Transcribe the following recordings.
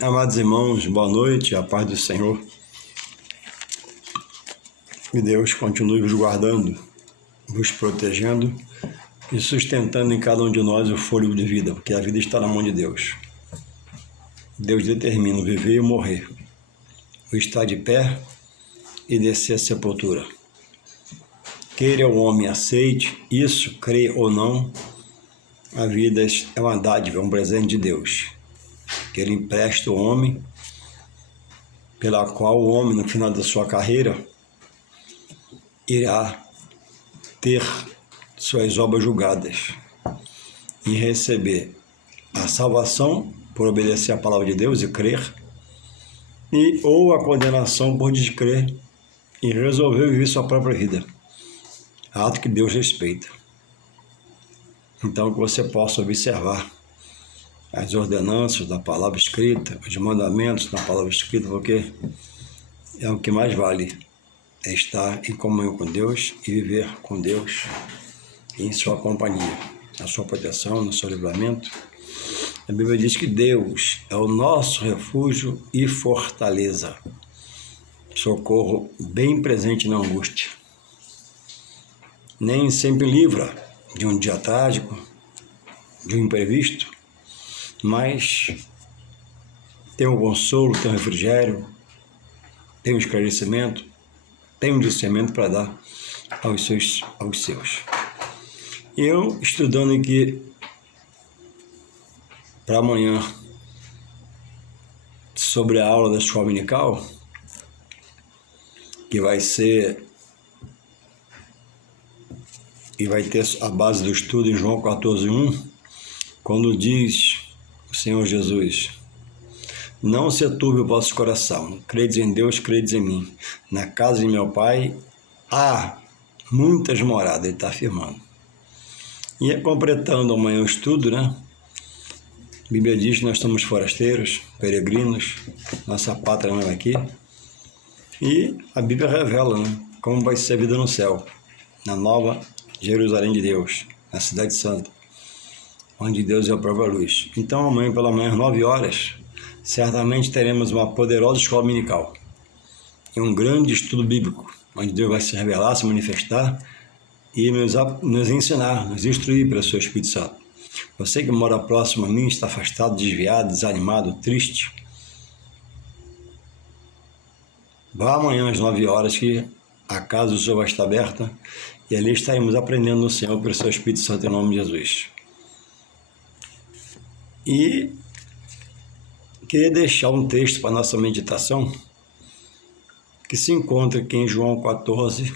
Amados irmãos, boa noite, a paz do Senhor. Que Deus continue vos guardando, vos protegendo e sustentando em cada um de nós o fôlego de vida, porque a vida está na mão de Deus. Deus determina o viver e o morrer, o estar de pé e descer a sepultura. Queira o homem aceite isso, crê ou não, a vida é uma dádiva, é um presente de Deus, que Ele empresta ao homem, pela qual o homem, no final da sua carreira, irá ter suas obras julgadas e receber a salvação por obedecer à palavra de Deus e crer, ou a condenação por descrer e resolver viver sua própria vida, ato que Deus respeita. Então, que você possa observar as ordenanças da palavra escrita, os mandamentos da palavra escrita, porque é o que mais vale, é estar em comunhão com Deus e viver com Deus em sua companhia, na sua proteção, no seu livramento. A Bíblia diz que Deus é o nosso refúgio e fortaleza, socorro bem presente na angústia. Nem sempre livra de um dia trágico, de um imprevisto, mas tem um consolo, tem um refrigério, tem um esclarecimento, tem um discernimento para dar aos seus. Eu, estudando aqui para amanhã sobre a aula da escola dominical, que vai ser e vai ter a base do estudo em João 14:1, quando diz o Senhor Jesus: não se turbe o vosso coração, credes em Deus, credes em mim. Na casa de meu Pai há muitas moradas, ele está afirmando. E completando amanhã o estudo, né? A Bíblia diz que nós somos forasteiros, peregrinos, nossa pátria não é aqui. E a Bíblia revela, né, como vai ser a vida no céu, na nova Jerusalém de Deus, na cidade santa, onde Deus é a própria luz. Então amanhã pela manhã, às 9 horas, certamente teremos uma poderosa escola dominical e um grande estudo bíblico, onde Deus vai se revelar, se manifestar e nos ensinar, nos instruir pelo seu Espírito Santo. Você que mora próximo a mim, está afastado, desviado, desanimado, triste, vá amanhã às 9 horas que a casa do Senhor vai estar aberta e ali estaremos aprendendo no Senhor pelo seu Espírito Santo em nome de Jesus. E queria deixar um texto para a nossa meditação que se encontra aqui em João 14,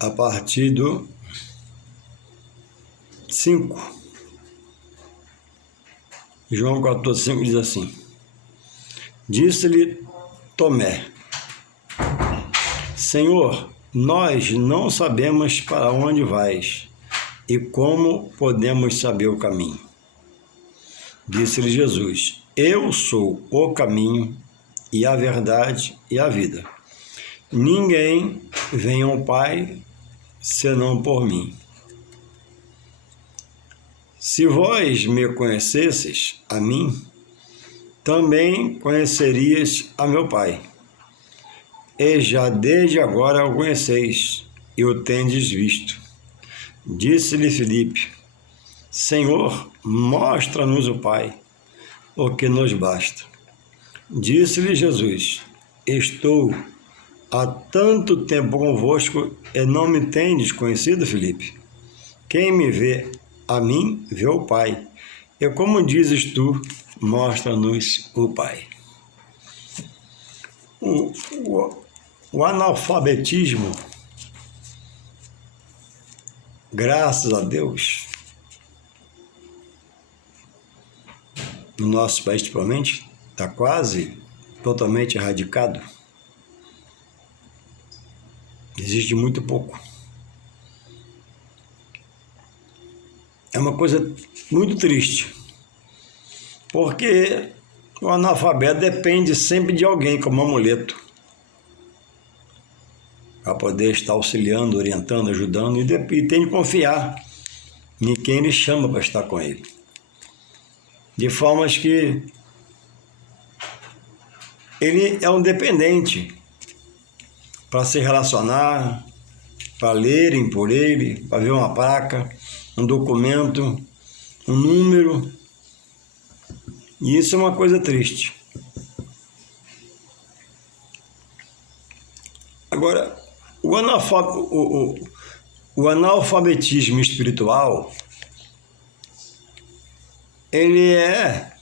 a partir do 5. João 14:5 diz assim: disse-lhe Tomé: Senhor, nós não sabemos para onde vais, e como podemos saber o caminho? Disse-lhe Jesus: eu sou o caminho e a verdade e a vida. Ninguém vem ao Pai senão por mim. Se vós me conhecesses a mim, também conhecerias a meu Pai. E já desde agora o conheceis e o tendes visto. Disse-lhe Filipe: Senhor, mostra-nos o Pai, o que nos basta. Disse-lhe Jesus: estou há tanto tempo convosco e não me tendes conhecido, Filipe? Quem me vê a mim, vê o Pai. E como dizes tu, mostra-nos o Pai. O analfabetismo, graças a Deus, no nosso país, principalmente, está quase totalmente erradicado. Existe muito pouco. É uma coisa muito triste, porque o analfabeto depende sempre de alguém como amuleto. para poder estar auxiliando, orientando, ajudando, e tem de confiar em quem ele chama para estar com ele. De formas que ele é um dependente para se relacionar, para lerem por ele, para ver uma placa, um documento, um número. E isso é uma coisa triste. Agora, o analfabetismo espiritual, ele é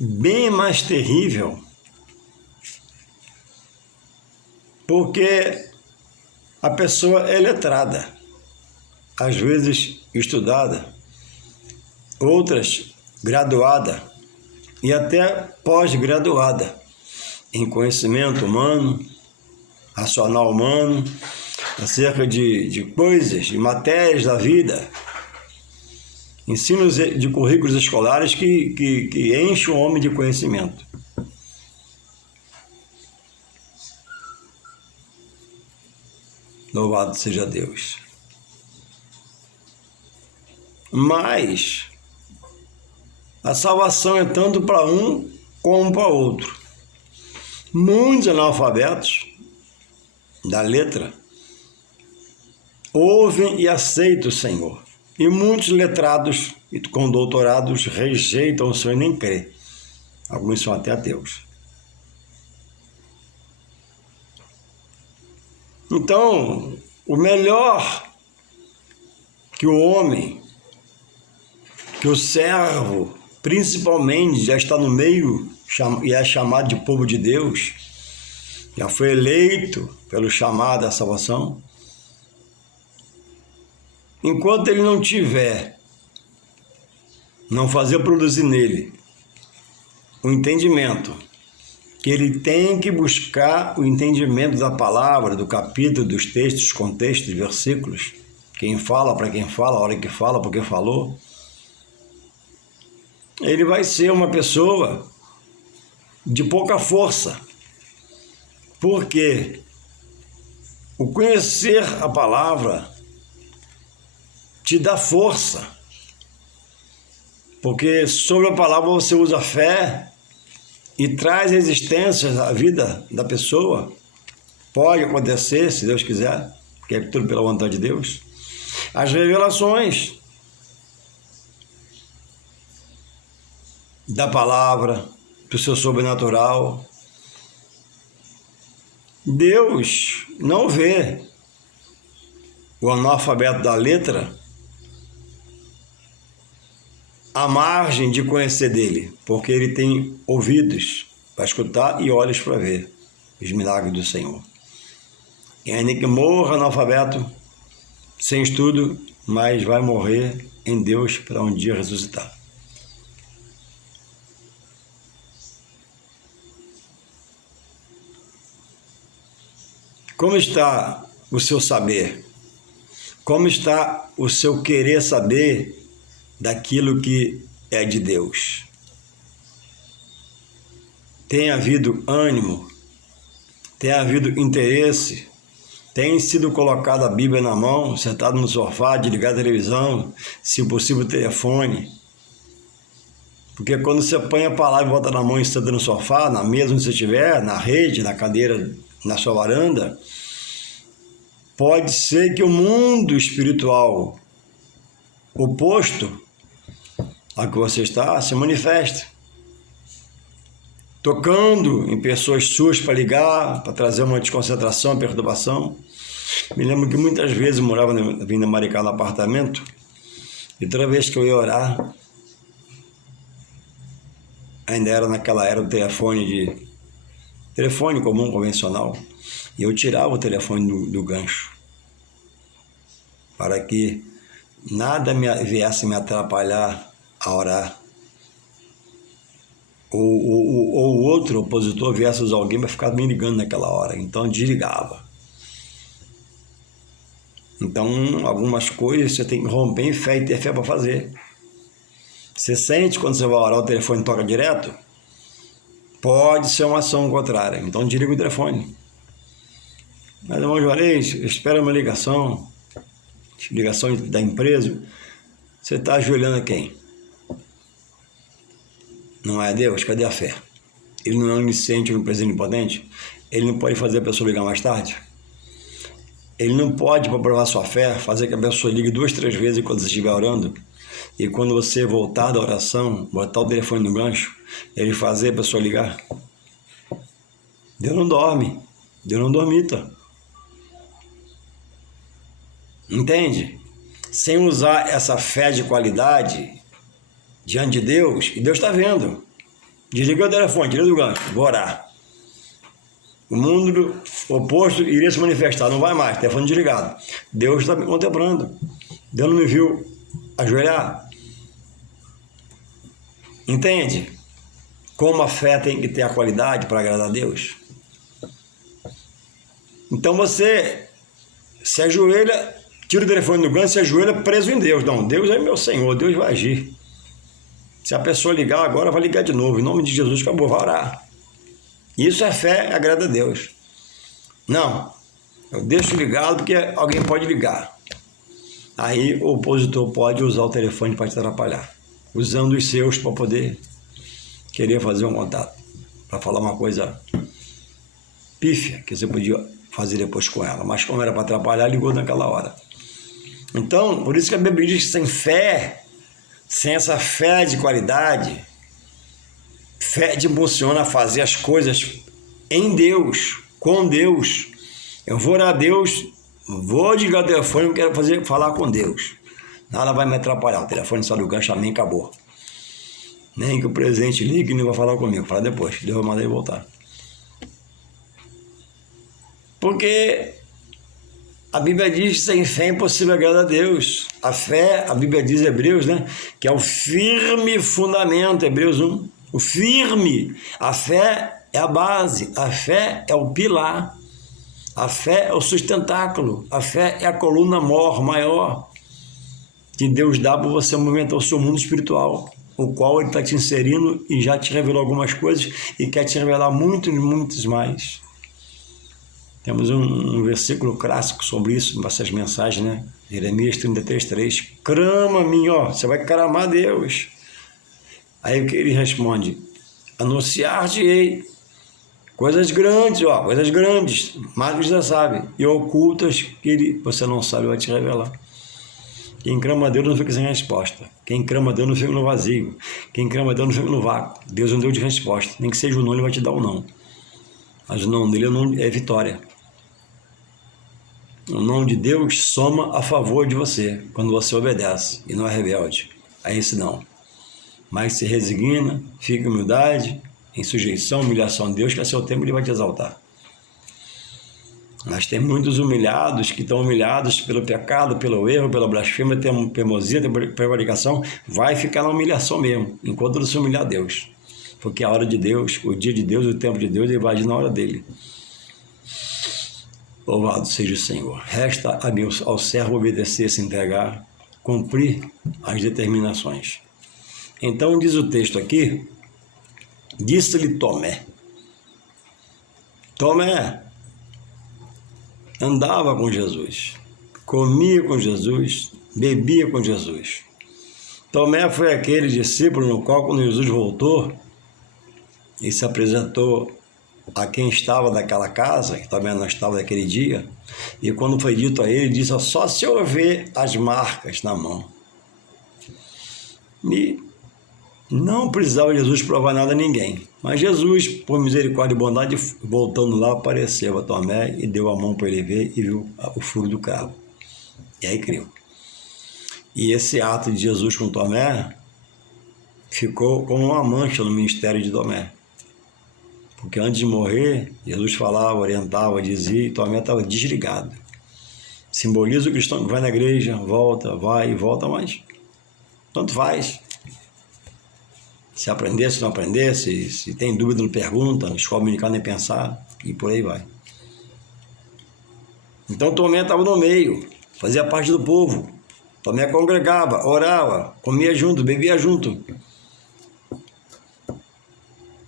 bem mais terrível, porque a pessoa é letrada, às vezes estudada, outras graduada e até pós-graduada em conhecimento humano, racional humano, acerca de coisas, de matérias da vida, ensinos de currículos escolares que enchem o homem de conhecimento. Louvado seja Deus. Mas a salvação é tanto para um como para outro. Muitos analfabetos da letra ouvem e aceitam o Senhor. E muitos letrados e com doutorados rejeitam o Senhor e nem crê. Alguns são até ateus. Então, o melhor que o homem, que o servo, principalmente, já está no meio e é chamado de povo de Deus, já foi eleito pelo chamado à salvação, enquanto ele não tiver, não fazer produzir nele o entendimento, que ele tem que buscar o entendimento da palavra, do capítulo, dos textos, contextos, versículos, quem fala, para quem fala, a hora que fala, porque falou, ele vai ser uma pessoa de pouca força. Porque o conhecer a palavra te dá força. Porque sobre a palavra você usa fé e traz resistências à vida da pessoa. Pode acontecer, se Deus quiser, que é tudo pela vontade de Deus. As revelações da palavra, do seu sobrenatural. Deus não vê o analfabeto da letra à margem de conhecer dele, porque ele tem ouvidos para escutar e olhos para ver os milagres do Senhor. E ainda que morra analfabeto, sem estudo, mas vai morrer em Deus para um dia ressuscitar. Como está o seu saber? Como está o seu querer saber daquilo que é de Deus? Tem havido ânimo? Tem havido interesse? Tem sido colocada a Bíblia na mão, sentado no sofá, de ligar a televisão, se possível o telefone? Porque quando você põe a palavra e bota na mão e senta no sofá, na mesa onde você estiver, na rede, na cadeira, na sua varanda, pode ser que o mundo espiritual oposto a que você está se manifeste, tocando em pessoas suas para ligar, para trazer uma desconcentração, perturbação. Me lembro que muitas vezes eu morava vindo a Maricá no apartamento, e toda vez que eu ia orar, ainda era naquela era do telefone comum, convencional, e eu tirava o telefone do gancho, para que nada viesse me atrapalhar a orar, ou outro opositor viesse usar alguém para ficar me ligando naquela hora, então desligava. Então, algumas coisas você tem que romper em fé e ter fé para fazer. Você sente quando você vai orar, o telefone toca direto? Pode ser uma ação contrária, então desliga o telefone. Mas, irmão Juarez, espera uma ligação da empresa. Você está ajoelhando a quem? Não é a Deus? Cadê a fé? Ele não é onisciente, onipresente, onipotente? Ele não pode fazer a pessoa ligar mais tarde? Ele não pode, para provar sua fé, fazer que a pessoa ligue 2, 3 vezes enquanto você estiver orando? E quando você voltar da oração, botar o telefone no gancho, ele fazer a pessoa ligar? Deus não dorme. Deus não dormita. Entende? Sem usar essa fé de qualidade diante de Deus, e Deus está vendo. Desliga o telefone, tira do gancho, vou orar. O mundo oposto iria se manifestar, não vai mais, telefone desligado. Deus está me contemplando. Deus não me viu ajoelhar. Entende? Como a fé tem que ter a qualidade para agradar a Deus. Então você se ajoelha, tira o telefone do gancho, se ajoelha preso em Deus. Não, Deus é meu Senhor, Deus vai agir. Se a pessoa ligar agora, vai ligar de novo. Em nome de Jesus, acabou, vai orar. Isso é fé, agrada a Deus. Não, eu deixo ligado porque alguém pode ligar. Aí o opositor pode usar o telefone para te atrapalhar, usando os seus para poder querer fazer um contato, para falar uma coisa pífia que você podia fazer depois com ela. Mas como era para atrapalhar, ligou naquela hora. Então, por isso que a Bíblia diz que sem fé, sem essa fé de qualidade, fé te impulsiona a fazer as coisas em Deus, com Deus. Eu vou orar a Deus, vou desligar o telefone, eu quero falar com Deus. Nada vai me atrapalhar, o telefone só do gancho, amém, acabou. Nem que o presidente ligue, nem vai falar comigo, fala depois, Deus vai mandar ele voltar. Porque a Bíblia diz que sem fé é impossível agradar a Deus. A fé, a Bíblia diz em Hebreus, né, que é o firme fundamento, Hebreus 1. O firme, a fé é a base, a fé é o pilar, a fé é o sustentáculo, a fé é a coluna maior que Deus dá para você movimentar o seu mundo espiritual, o qual Ele está te inserindo e já te revelou algumas coisas e quer te revelar muitos mais. Temos um versículo clássico sobre isso, nessas mensagens, né? Jeremias 33:3. Clama a mim, ó, você vai clamar a Deus. Aí o que ele responde? Anunciar-te-ei coisas grandes, ó, coisas grandes, mas você sabe, e ocultas que você não sabe, vai te revelar. Quem clama a Deus não fica sem resposta. Quem clama a Deus não fica no vazio. Quem clama a Deus não fica no vácuo. Deus é um Deus de resposta. Nem que seja o não, Ele vai te dar o não. Mas o não dele é vitória. O não de Deus soma a favor de você, quando você obedece e não é rebelde a esse não. Mas se resigna, fica em humildade, em sujeição, humilhação a Deus, que a seu tempo Ele vai te exaltar. Mas tem muitos humilhados que estão humilhados pelo pecado, pelo erro, pela blasfêmia, teimosia, prevaricação, vai ficar na humilhação mesmo, enquanto não se humilhar a Deus. Porque a hora de Deus, o dia de Deus, o tempo de Deus, Ele vai agir na hora dele. Louvado seja o Senhor. Resta a Deus, ao servo obedecer, se entregar, cumprir as determinações. Então diz o texto aqui, disse-lhe Tomé. Tomé andava com Jesus, comia com Jesus, bebia com Jesus. Tomé foi aquele discípulo no qual, quando Jesus voltou e se apresentou a quem estava naquela casa, que também não estava naquele dia, e quando foi dito a ele, disse, só se eu ver as marcas na mão. E não precisava Jesus provar nada a ninguém, mas Jesus, por misericórdia e bondade, voltando lá, apareceu a Tomé e deu a mão para ele ver e viu o furo do carro. E aí creu. E esse ato de Jesus com Tomé ficou como uma mancha no ministério de Tomé. Porque antes de morrer, Jesus falava, orientava, dizia, e Tomé estava desligado. Simboliza o cristão que vai na igreja, volta, vai e volta, mas tanto faz. Se aprender, se não aprender, se tem dúvida, não pergunta, não escola dominical nem pensar, e por aí vai. Então Tomé estava no meio, fazia parte do povo. Tomé congregava, orava, comia junto, bebia junto.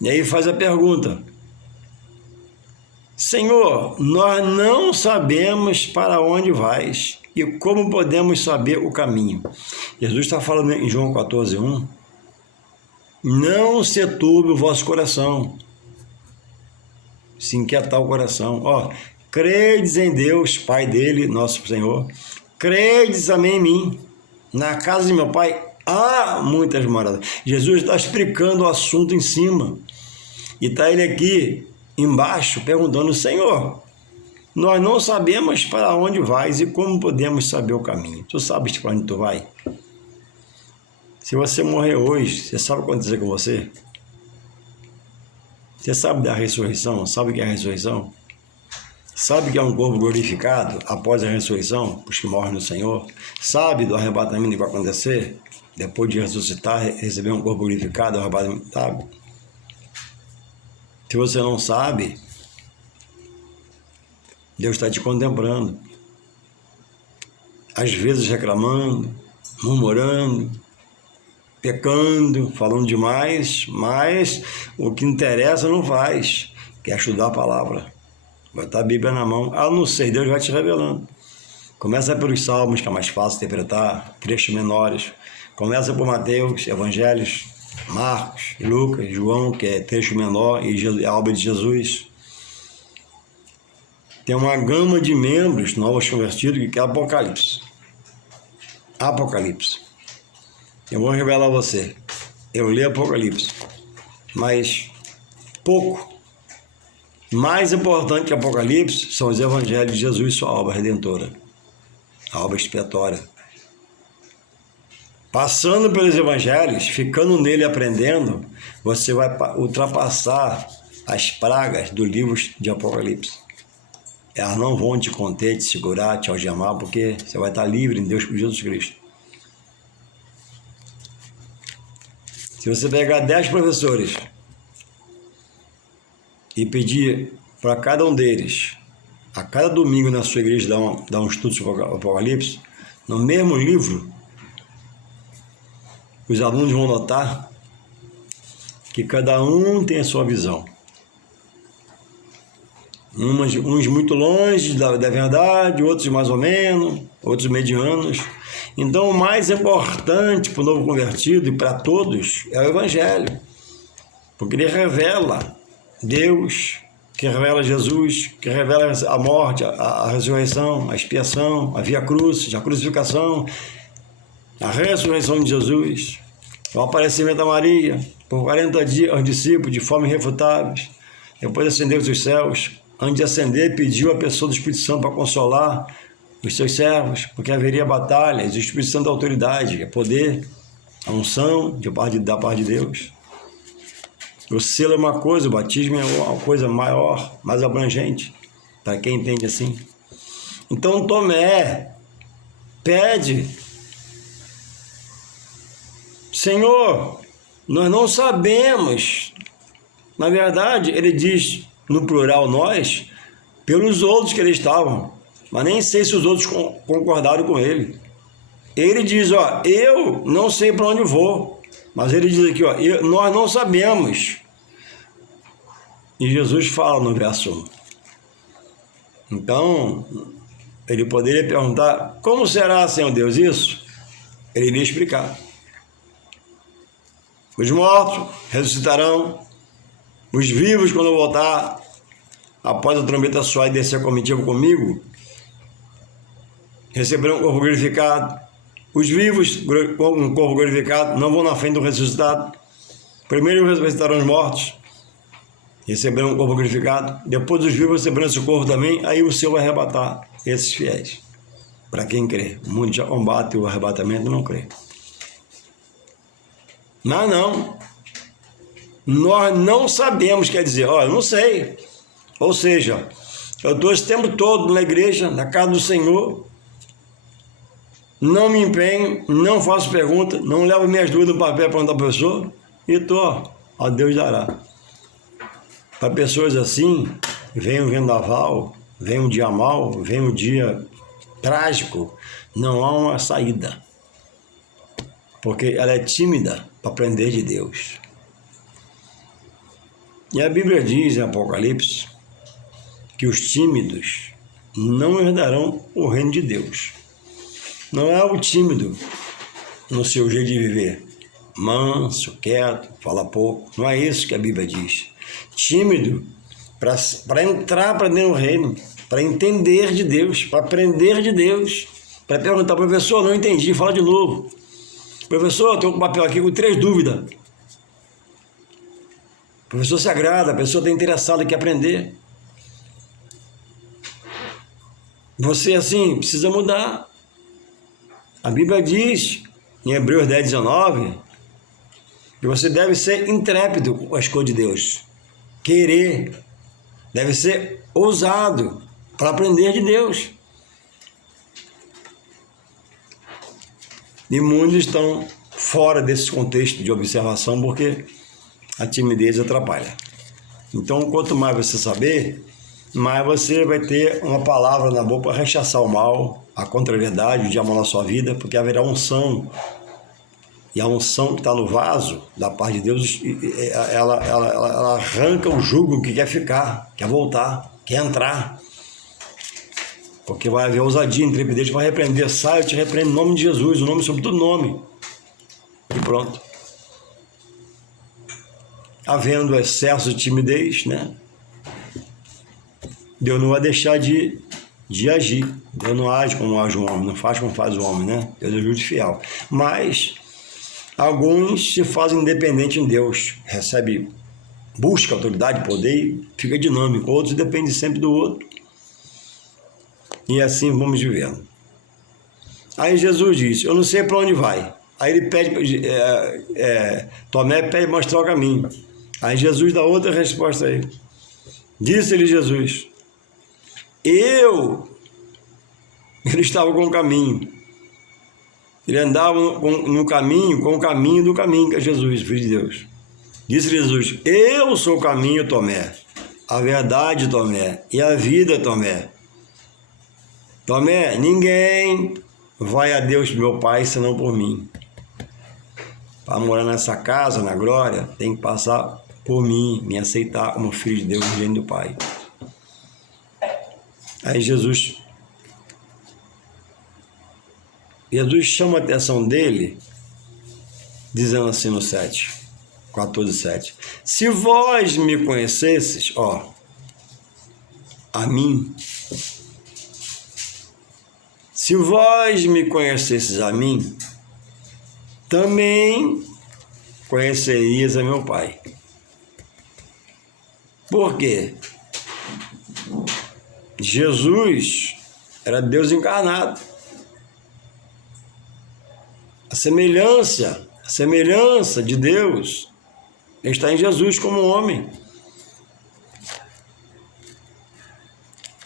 E aí faz a pergunta, Senhor, nós não sabemos para onde vais e como podemos saber o caminho. Jesus está falando em João 14:1. Não se turbe o vosso coração, se inquietar o coração. Credes em Deus, Pai dele, nosso Senhor. Credes também em mim. Na casa de meu Pai há muitas moradas. Jesus está explicando o assunto em cima. E está ele aqui embaixo perguntando: Senhor, nós não sabemos para onde vais e como podemos saber o caminho. Tu sabes para onde tu vai? Se você morrer hoje, você sabe o que vai acontecer com você? Você sabe da ressurreição? Sabe o que é a ressurreição? Sabe que é um corpo glorificado após a ressurreição, os que morrem no Senhor? Sabe do arrebatamento que vai acontecer? Depois de ressuscitar, receber um corpo glorificado, arrebatamento, sabe? Se você não sabe, Deus está te contemplando. Às vezes reclamando, murmurando, pecando, falando demais, mas o que interessa não faz, que é estudar a palavra. Vai estar a Bíblia na mão. Não sei, Deus vai te revelando. Começa pelos Salmos, que é mais fácil interpretar, trechos menores. Começa por Mateus, Evangelhos, Marcos, Lucas, João, que é trecho menor, e a obra de Jesus. Tem uma gama de membros novos convertidos que é Apocalipse. Apocalipse. Eu vou revelar a você. Eu li Apocalipse, mas pouco. Mais importante que Apocalipse são os Evangelhos de Jesus e sua obra redentora, a obra expiatória. Passando pelos Evangelhos, ficando nele e aprendendo, você vai ultrapassar as pragas do livro de Apocalipse. Elas não vão te conter, te segurar, te algemar, porque você vai estar livre em Deus por Jesus Cristo. Se você pegar 10 professores e pedir para cada um deles, a cada domingo na sua igreja, dar um estudo sobre o Apocalipse, no mesmo livro, os alunos vão notar que cada um tem a sua visão. Uns muito longe da verdade, outros mais ou menos, outros medianos. Então, o mais importante para o novo convertido e para todos é o Evangelho, porque ele revela Deus, que revela Jesus, que revela a morte, a ressurreição, a expiação, a via cruz, a crucificação, a ressurreição de Jesus, o aparecimento da Maria, por 40 dias aos discípulos de forma irrefutáveis, depois ascendeu aos céus. Antes de ascender, pediu a pessoa do Espírito Santo para consolar os seus servos, porque haveria batalhas, o Espírito Santo da autoridade, é poder, a unção da parte de Deus. O selo é uma coisa, o batismo é uma coisa maior, mais abrangente, para quem entende assim. Então Tomé pede: Senhor, nós não sabemos. Na verdade, ele diz no plural nós, pelos outros que eles estavam, mas nem sei se os outros concordaram com ele. Ele diz: eu não sei para onde vou, mas ele diz aqui: nós não sabemos. E Jesus fala no verso 1. Então, ele poderia perguntar: como será, Senhor Deus, isso? Ele iria explicar. Os mortos ressuscitarão, os vivos, quando eu voltar, após a trombeta soar e descer a comitiva comigo, receberão um corpo glorificado. Os vivos, com um corpo glorificado, não vão na frente do ressuscitado. Primeiro ressuscitarão os mortos, receberão um corpo glorificado. Depois os vivos receberão esse corpo também. Aí o Senhor vai arrebatar esses fiéis. Para quem crê. O mundo já combate o arrebatamento e não crê. Mas não. Nós não sabemos, quer dizer, eu não sei. Ou seja, eu estou esse tempo todo na igreja, na casa do Senhor, não me empenho, não faço pergunta, não levo minhas dúvidas no papel para outra pessoa, e estou, a Deus dará. Para pessoas assim, vem um vendaval, vem um dia mau, vem um dia trágico, não há uma saída, porque ela é tímida para aprender de Deus. E a Bíblia diz em Apocalipse que os tímidos não herdarão o reino de Deus. Não é o tímido no seu jeito de viver, manso, quieto, fala pouco. Não é isso que a Bíblia diz. Tímido para entrar para dentro do reino, para entender de Deus, para aprender de Deus, para perguntar, professor, não entendi, fala de novo. Professor, estou com um papel aqui com 3 dúvidas. O professor se agrada, a pessoa está interessada em quer aprender. Você, assim, precisa mudar. A Bíblia diz, em Hebreus 10, 19, que você deve ser intrépido com as coisas de Deus. Querer. Deve ser ousado para aprender de Deus. E muitos estão fora desse contexto de observação porque a timidez atrapalha. Então, quanto mais você saber, mais você vai ter uma palavra na boca para rechaçar o mal, a contrariedade, o diabo na sua vida, porque haverá unção. E a unção que está no vaso, da parte de Deus, ela arranca o jugo que quer ficar, quer voltar, quer entrar. Porque vai haver ousadia, intrepidez, vai repreender. Sai, eu te repreendo em nome de Jesus, o nome sobre todo nome. E pronto. Havendo excesso de timidez, né? Deus não vai deixar de agir. Deus não age como age o homem, não faz como faz o homem, né? Deus é justo e fiel. Mas alguns se fazem independentes em Deus, busca autoridade, poder e fica dinâmico. Outros dependem sempre do outro. E assim vamos vivendo. Aí Jesus disse, eu não sei para onde vai. Aí ele pede, Tomé pede mostrar o caminho. Aí Jesus dá outra resposta a ele. Disse-lhe Jesus, ele estava com o caminho. Ele andava no caminho, com o caminho do caminho, que é Jesus, Filho de Deus. Disse Jesus, eu sou o caminho, Tomé, a verdade, Tomé, e a vida, Tomé. Tomé, ninguém vai a Deus, meu Pai, senão por mim. Para morar nessa casa, na glória, tem que passar por mim, me aceitar como filho de Deus, gênio do Pai. Aí Jesus chama a atenção dele, dizendo assim no 14:7. Se vós me conhecesses, a mim, se vós me conhecesses a mim, também conhecerias a meu Pai. Por quê? Jesus era Deus encarnado. A semelhança de Deus está em Jesus como homem.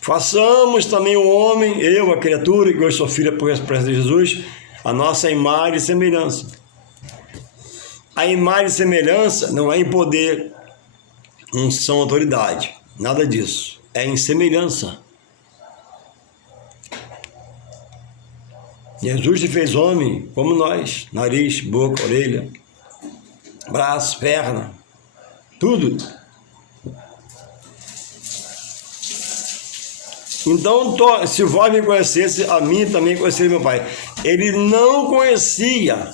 Façamos também o homem, eu, a criatura, que hoje sou filha por expressa de Jesus, a nossa imagem e semelhança. A imagem e semelhança não é em poder, unção, autoridade, nada disso. É em semelhança. Jesus se fez homem como nós, nariz, boca, orelha, braço, perna, tudo. Então, se vós me conhecesse, a mim também conheceria meu Pai. Ele não conhecia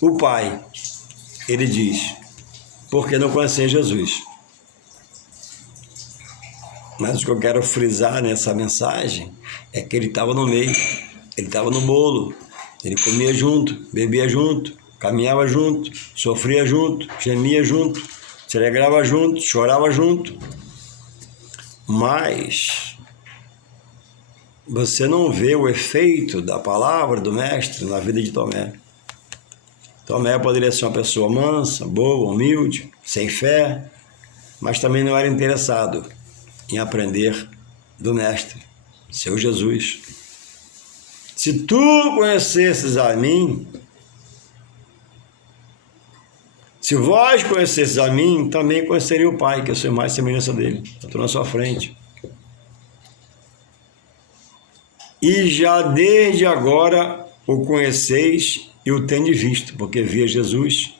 o Pai, ele diz, porque não conhecia Jesus. Mas o que eu quero frisar nessa mensagem é que ele estava no meio, ele estava no bolo, ele comia junto, bebia junto, caminhava junto, sofria junto, gemia junto, se alegrava junto, chorava junto. Mas você não vê o efeito da palavra do Mestre na vida de Tomé. Tomé poderia ser uma pessoa mansa, boa, humilde, sem fé, mas também não era interessado em aprender do Mestre, seu Jesus. Se tu conhecesses a mim, se vós conhecesses a mim, também conheceria o Pai, que eu sou mais semelhança dele. Eu estou na sua frente. E já desde agora o conheceis e o tendes visto, porque via Jesus.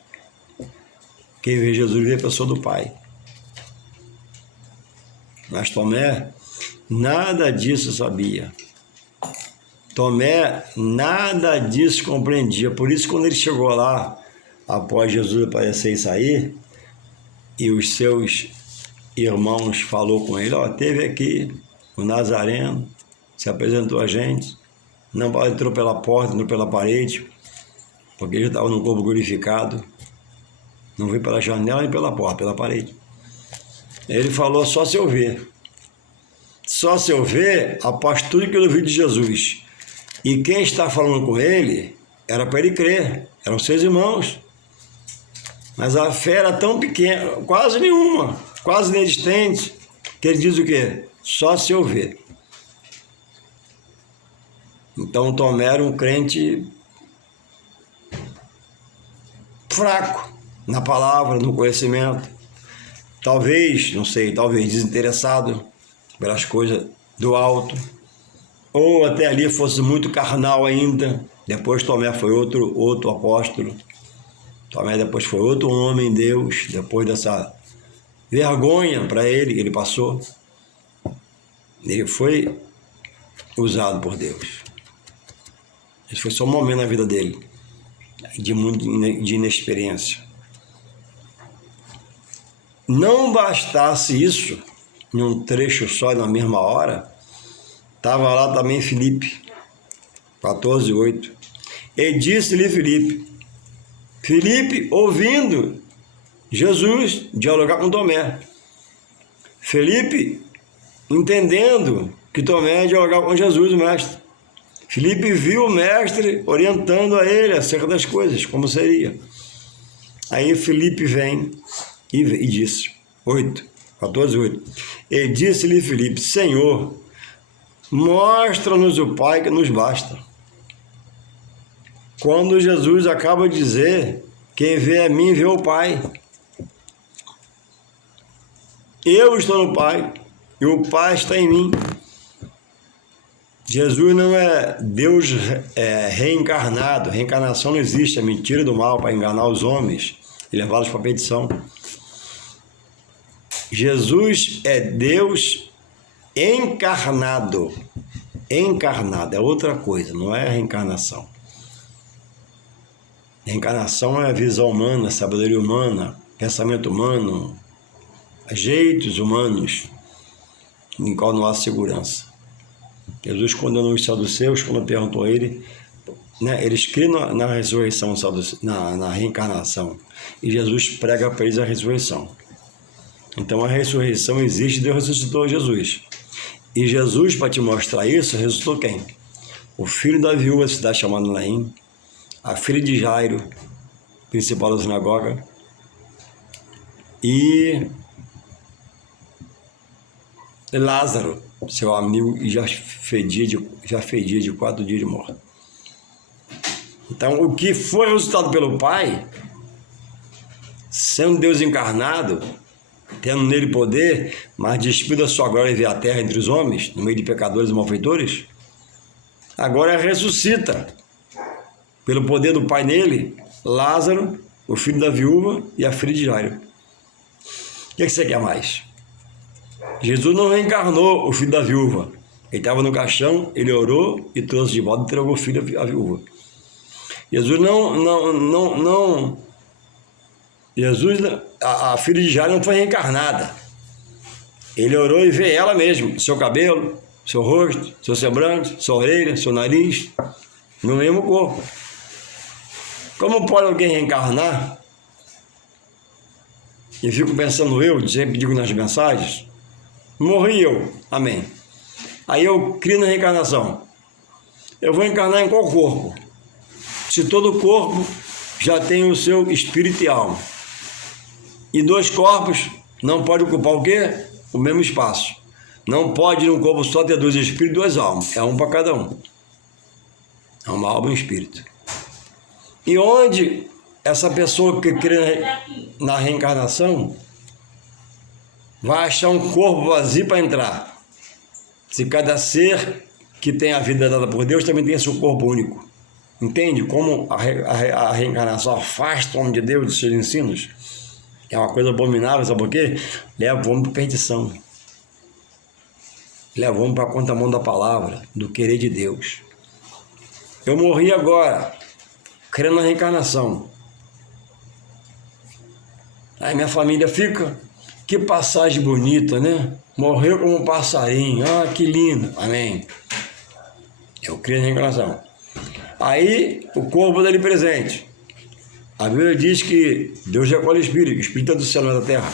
Quem vê Jesus vê a pessoa do Pai. Mas Tomé nada disso sabia. Tomé nada disso compreendia. Por isso, quando ele chegou lá, após Jesus aparecer e sair, e os seus irmãos falou com ele, teve aqui o Nazareno, se apresentou a gente, não entrou pela porta, entrou pela parede, porque ele estava no corpo glorificado, não veio pela janela nem pela porta, pela parede. Ele falou, só se eu ver. Só se eu ver após tudo que eu vi de Jesus. E quem está falando com ele, era para ele crer, eram seus irmãos. Mas a fé era tão pequena, quase nenhuma, quase inexistente, que ele diz o quê? Só se eu ver. Então Tomé era um crente fraco na palavra, no conhecimento. Talvez, não sei, talvez desinteressado pelas coisas do alto. Ou até ali fosse muito carnal ainda. Depois Tomé foi outro apóstolo. Tomé depois foi outro homem, Deus, depois dessa vergonha para ele que ele passou. Ele foi usado por Deus. Esse foi só um momento na vida dele, de inexperiência. Não bastasse isso, em um trecho só, na mesma hora, estava lá também Filipe, 14:8. E disse-lhe Filipe, ouvindo Jesus dialogar com Tomé. Filipe, entendendo que Tomé dialogava com Jesus, o mestre. Filipe viu o mestre orientando a ele acerca das coisas, como seria. Aí Filipe vem e disse, 14:8. E disse-lhe Filipe, Senhor, mostra-nos o Pai que nos basta. Quando Jesus acaba de dizer, quem vê a mim vê o Pai. Eu estou no Pai e o Pai está em mim. Jesus não é Deus reencarnado. Reencarnação não existe, é mentira do mal para enganar os homens e levá-los para a perdição. Jesus é Deus encarnado. Encarnado é outra coisa, não é reencarnação. Reencarnação é visão humana, sabedoria humana, pensamento humano, jeitos humanos, em qual não há segurança. Jesus condenou os saduceus quando perguntou a ele, né, eles criam na ressurreição, na reencarnação, e Jesus prega para eles a ressurreição. Então a ressurreição existe, Deus ressuscitou Jesus. E Jesus, para te mostrar isso, ressuscitou quem? O filho da viúva da cidade chamada Naim, a filha de Jairo, principal da sinagoga, e Lázaro, seu amigo, e já fedia de 4 dias de morte. Então, o que foi resultado pelo Pai, sendo Deus encarnado, tendo nele poder, mas despido da sua glória e veio à terra entre os homens, no meio de pecadores e malfeitores, agora ressuscita, pelo poder do Pai nele, Lázaro, o filho da viúva e a filha de Jairo. O que você quer mais? Jesus não reencarnou o filho da viúva. Ele estava no caixão, ele orou e trouxe de volta e entregou o filho à viúva. Jesus a filha de Jairo não foi reencarnada. Ele orou e vê ela mesmo, seu cabelo, seu rosto, seu semblante, sua orelha, seu nariz, no mesmo corpo. Como pode alguém reencarnar? E fico pensando sempre digo nas mensagens, morri eu, amém. Aí eu crio na reencarnação. Eu vou encarnar em qual corpo? Se todo corpo já tem o seu espírito e alma. E 2 corpos não pode ocupar o quê? O mesmo espaço. Não pode num corpo só ter 2 espíritos e 2 almas. É um para cada um. É uma alma e um espírito. E onde essa pessoa que crê na reencarnação vai achar um corpo vazio para entrar? Se cada ser que tem a vida dada por Deus também tem seu corpo único. Entende como a reencarnação afasta o homem de Deus dos seus ensinos? É uma coisa abominável, sabe por quê? Leva o homem para perdição. levamos para a contramão da palavra, do querer de Deus. Eu morri agora, crendo na reencarnação. Aí minha família fica, que passagem bonita, né? Morreu como um passarinho, ah, que lindo, amém. Eu creio na reencarnação. Aí o corpo dele presente. A Bíblia diz que Deus recolhe o espírito é do céu, não é da terra.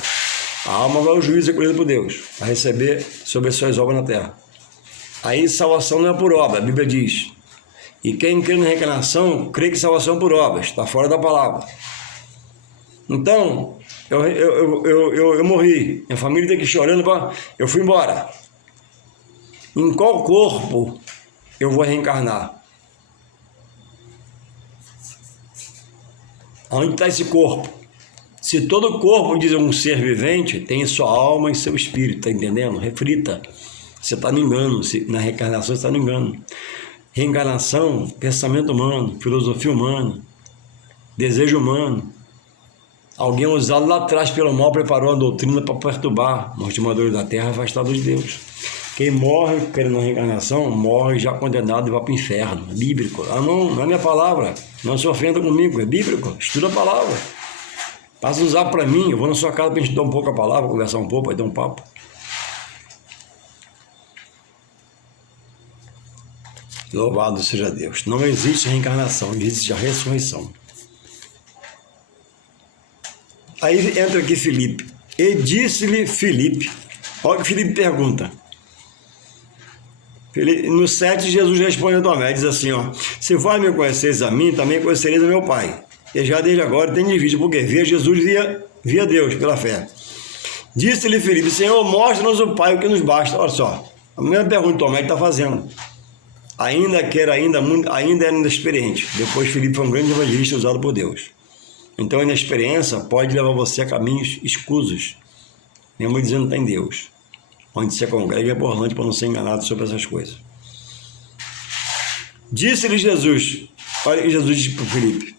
A alma vai ao juízo recolhido por Deus, a receber sobre as suas obras na terra. Aí salvação não é por obra, a Bíblia diz. E quem crê na reencarnação, crê que salvação é por obras, está fora da palavra. Então, eu morri, minha família tem que ir chorando, eu fui embora. Em qual corpo eu vou reencarnar? Onde está esse corpo? Se todo corpo diz um ser vivente, tem sua alma e seu espírito, está entendendo? Reflita. Você está no engano, na reencarnação você está no engano. Reencarnação, pensamento humano, filosofia humana, desejo humano. Alguém usado lá atrás pelo mal preparou a doutrina para perturbar os moradores da terra afastados de Deus. Quem morre querendo a reencarnação, morre já condenado e vai para o inferno. É bíblico. Ah, não é minha palavra. Não se ofenda comigo, é bíblico. Estuda a palavra. Passa a usar para mim. Eu vou na sua casa para a gente estudar um pouco a palavra, conversar um pouco, vai ter um papo. Louvado seja Deus. Não existe reencarnação, existe a ressurreição. Aí entra aqui Filipe. E disse-lhe Filipe. Olha o que Filipe pergunta. No 7, Jesus respondeu a Tomé, diz assim, ó, se vós me conheceis a mim, também conhecereis a meu Pai. E já desde agora tem visto, porque via Jesus, via Deus, pela fé. Disse-lhe Filipe, Senhor, mostra-nos o Pai, o que nos basta. Olha só, a mesma pergunta que Tomé está fazendo. Ainda era inexperiente. Depois Filipe foi um grande evangelista usado por Deus. Então a inexperiência pode levar você a caminhos escusos, mesmo dizendo que está em Deus. Onde você congrega é importante para não ser enganado sobre essas coisas. Disse-lhe Jesus, olha que Jesus disse para Filipe,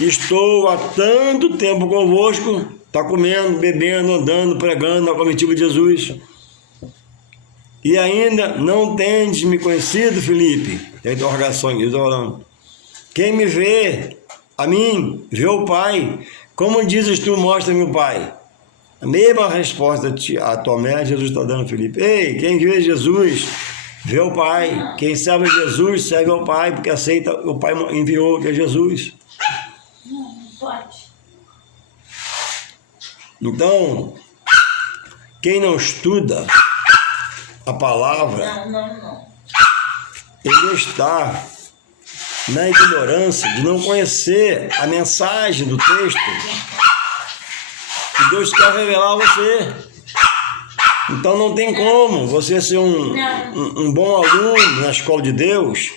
estou há tanto tempo convosco, está comendo, bebendo, andando, pregando na comitiva de Jesus, e ainda não tendes me conhecido, Filipe? Tem interrogações, eu estou falando. Quem me vê, a mim, vê o Pai. Como dizes tu, mostra-me o Pai? A mesma resposta a Tomé, Jesus está dando a Filipe. Ei, quem vê Jesus, vê o Pai. Quem serve a Jesus, serve ao Pai, porque aceita o Pai enviou, que é Jesus. Não pode. Então, quem não estuda a palavra, ele está na ignorância de não conhecer a mensagem do texto que Deus quer revelar a você. Então não tem como você ser um bom aluno na escola de Deus